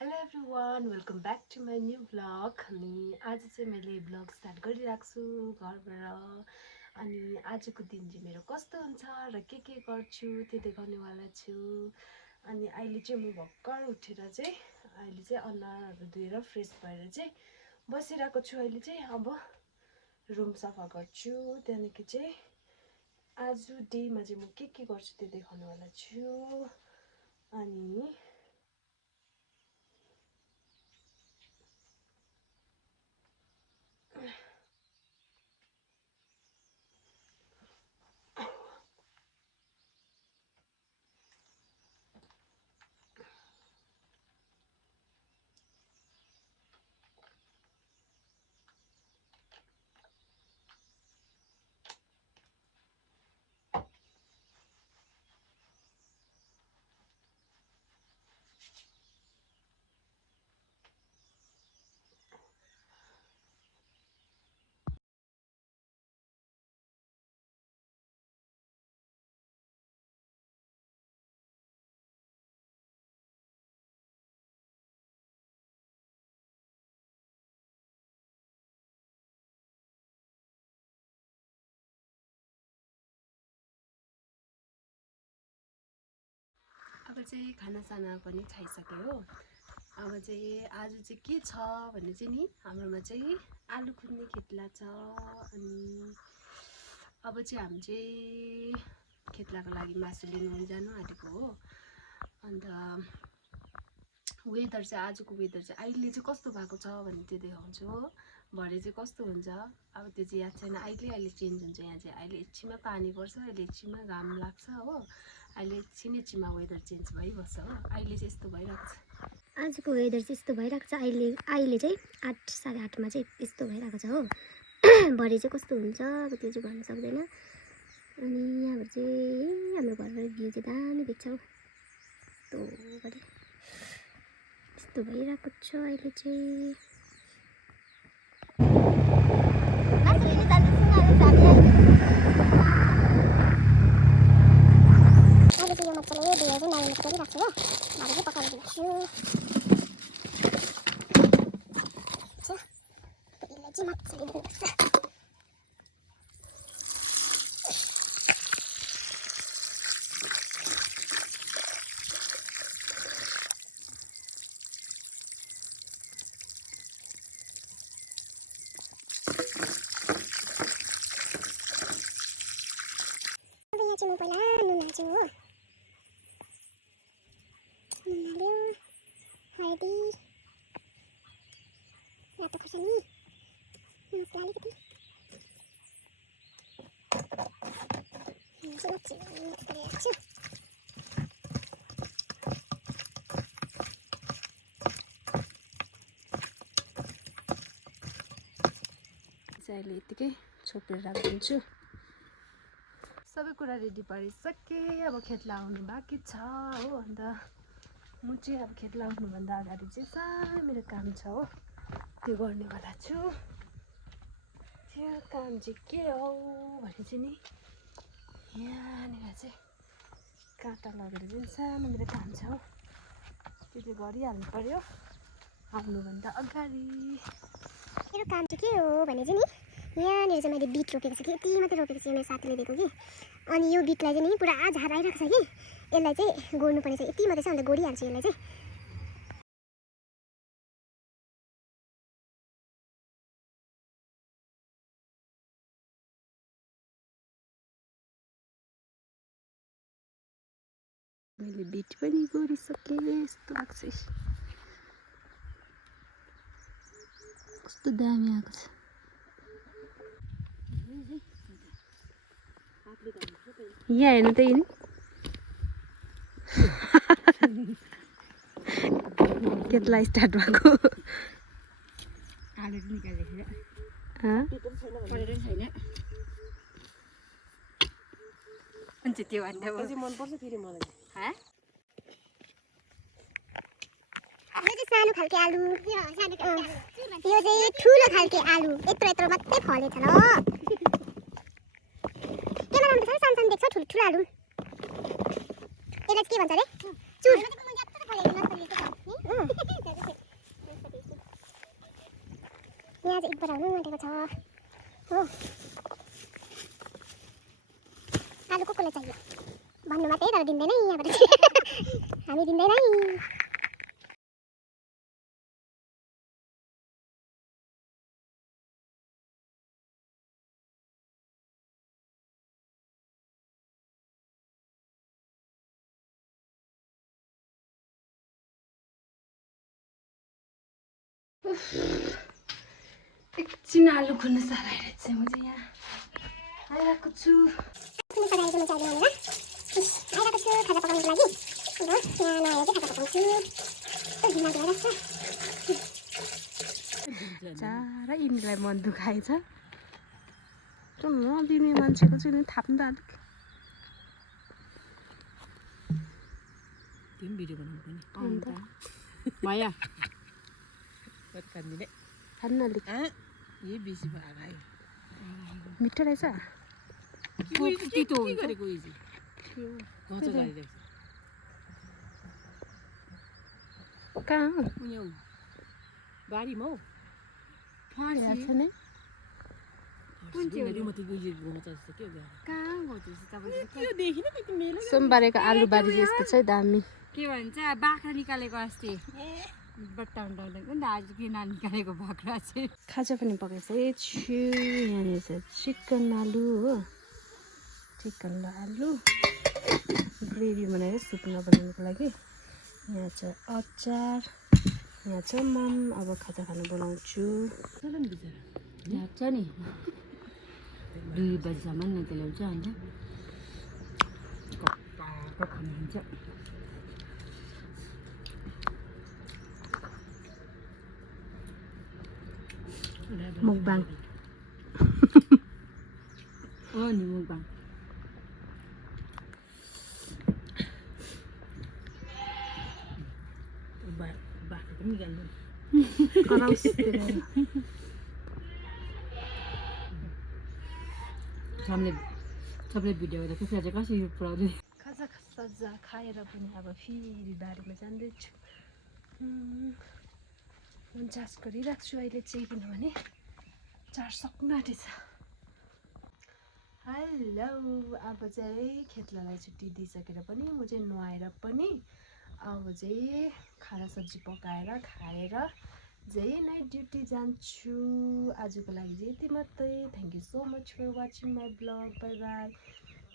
Hello everyone, welcome back to my new vlog. अनि आज चाहिँ मैले भ्लग स्टार्ट गरिरहेको छु घरबाट। अनि आजको दिन चाहिँ मेरो कस्तो हुन्छ र के गर्छु त्यो देखाउनेवाला छु। अनि अहिले चाहिँ म भर्खर उठेर चाहिँ अहिले चाहिँ अनुहारहरू धोएर फ्रेस भएर चाहिँ बसिरहेको छु। अहिले चाहिँ अब रुम सफा गर्छु, त्यहाँदेखि चाहिँ आज डेमा चाहिँ म के गर्छु त्यो देखाउनेवाला छु। अनि अब चाहिँ खानासाना पनि खाइसक्यो हो। अब चाहिँ आज चाहिँ के छ भने चाहिँ नि हाम्रोमा चाहिँ आलु खुद्ने खेतला छ। अनि अब चाहिँ हामी चाहिँ खेतलाको लागि मासु लिनु जानु आँटेको हो। अन्त वेदर चाहिँ आजको वेदर चाहिँ अहिले चाहिँ कस्तो भएको छ भने त्यो देखाउँछु हो। भरे चाहिँ कस्तो हुन्छ अब त्यो चाहिँ याद छैन। अहिले चेन्ज हुन्छ। यहाँ चाहिँ अहिले एकछिनमा पानी पर्छ, अहिले एकछिनमा घाम लाग्छ हो। अहिले एकछिनमा वेदर चेन्ज भइबस्छ हो। अहिले चाहिँ यस्तो भइरहेको छ। आजको वेदर चाहिँ यस्तो भइरहेको छ। अहिले चाहिँ 8 साढे 8मा चाहिँ यस्तो भइरहेको छ हो। भरे चाहिँ कस्तो हुन्छ अब त्यो चाहिँ भन्न सक्दैन। अनि यहाँबाट चाहिँ हाम्रो घरबाट भ्यू चाहिँ दामी देख्छ हौ। यस्तो यस्तो भइरहेको छ अहिले चाहिँ। म पहिला नुन हाल्छु हो। नुन हाल्यो, हर्दी, रातो खोर्सानी, मसला अलिकति मिक्स गरेर राख्छु। अहिले यतिकै छोपेर राखिदिन्छु। सबै कुरा रेडी पारिसकेँ। अब खेतला आउनु बाँकी छ हो। अन्त म चाहिँ अब खेतला आउनुभन्दा अगाडि चाहिँ सानो मेरो काम छ हो, त्यो गर्नेवाला छु। त्यो काम चाहिँ के हो भने चाहिँ नि यहाँनिर चाहिँ काँटा लगेर चाहिँ सानो मेरो काम छ हो, त्यो चाहिँ गरिहाल्नु पर्यो आउनुभन्दा अगाडि। मेरो काम चाहिँ के हो भने चाहिँ नि यहाँनिर चाहिँ मैले बिट रोपेको छु कि यति मात्रै रोपेको छु। मेरो साथीले दिएको कि। अनि यो बिटलाई चाहिँ नि पुरा झार आइरहेको छ कि यसलाई चाहिँ गोड्नुपर्ने छ। यति मात्रै छ, अन्त गोडिहाल्छु यसलाई चाहिँ। मैले बिट पनि गोडिसकेँ। यस्तो लाग्छ, कस्तो दामी आएको छ। यहाँ हेर्नु त यिनी केतला स्टार्ट भएको। आलु निकालेर हुन्छ त्यो भन्दा मनपर्छ फेरि मलाई। यो चाहिँ सानो खालके आलु, यो चाहिँ ठुलो खालके आलु। यत्रो मात्रै फलेछ ल। केमा राम्रो छ सानो देख्छ ठुलो आलु। यसलाई के भन्छ रे? चुर। प्याज एक बराउनु आँटेको छ हो। आलु कसलाई चाहियो भन्नु मात्रै तर दिँदैन यहाँबाट हामी दिँदैन। एकछिन आलु खुल्न साह्रो चाहिँ म चाहिँ यहाँ आइरहेको छु। आइरहेको छु खाजा पकाउनुको लागि। यहाँ नआएर चाहिँ खाजा पकाउँछु। चारा यिनीलाई मन दुखाएछ। नदिने मान्छेको चाहिँ थाप्नु त अलिक। तिमी भिडियो बनाउनु पनि माया खान्दिने खानु अलिक यही बेसी भएर आयो। मिठो रहेछ। तितो गरेको इजी घचा गरिरहेको कहाँ हो छ यहाँ बारीमा हौ। छ नि सोमबारेको आलु बारी जस्तो छ है दामी। के भन्छ बाख्रा निकालेको अस्ति आज किन निकालेको बाख्रा चाहिँ। खाजा पनि पकाइसकेको छु। यहाँनिर चाहिँ चिकन आलु हो। चिकन र आलु ग्रेभी बनाएर सुप नबनाउनुको लागि। यहाँ छ अचार, यहाँ छ मम। अब खाजा खानु बोलाउँछु। लाग्छ नि 2 बजीसम्म नै ल्याउँछ होइन कप्पाको खानुहुन्छ। मुकबाङ नि मुकबाङ बाख्रा पनि निकाल्नु कराउँछ। सबले भिडियो गर्दा कसरी चाहिँ कसरी पुऱ्याउँदै। खाजा साजा खाएर पनि अब फेरि बारीमा जाँदैछु। चार्ज गरिरहेको छु अहिले चाहिँ, किनभने चार्ज सक्नु आँटेछ। हेलो, अब चाहिँ खेतलालाई छुट्टी दिइसकेर पनि म चाहिँ नुहाएर पनि अब चाहिँ खाना सब्जी पकाएर खाएर चाहिँ नाइट ड्युटी जान्छु। आजको लागि चाहिँ यति मात्रै। Thank you so much for watching my blog. Bye by.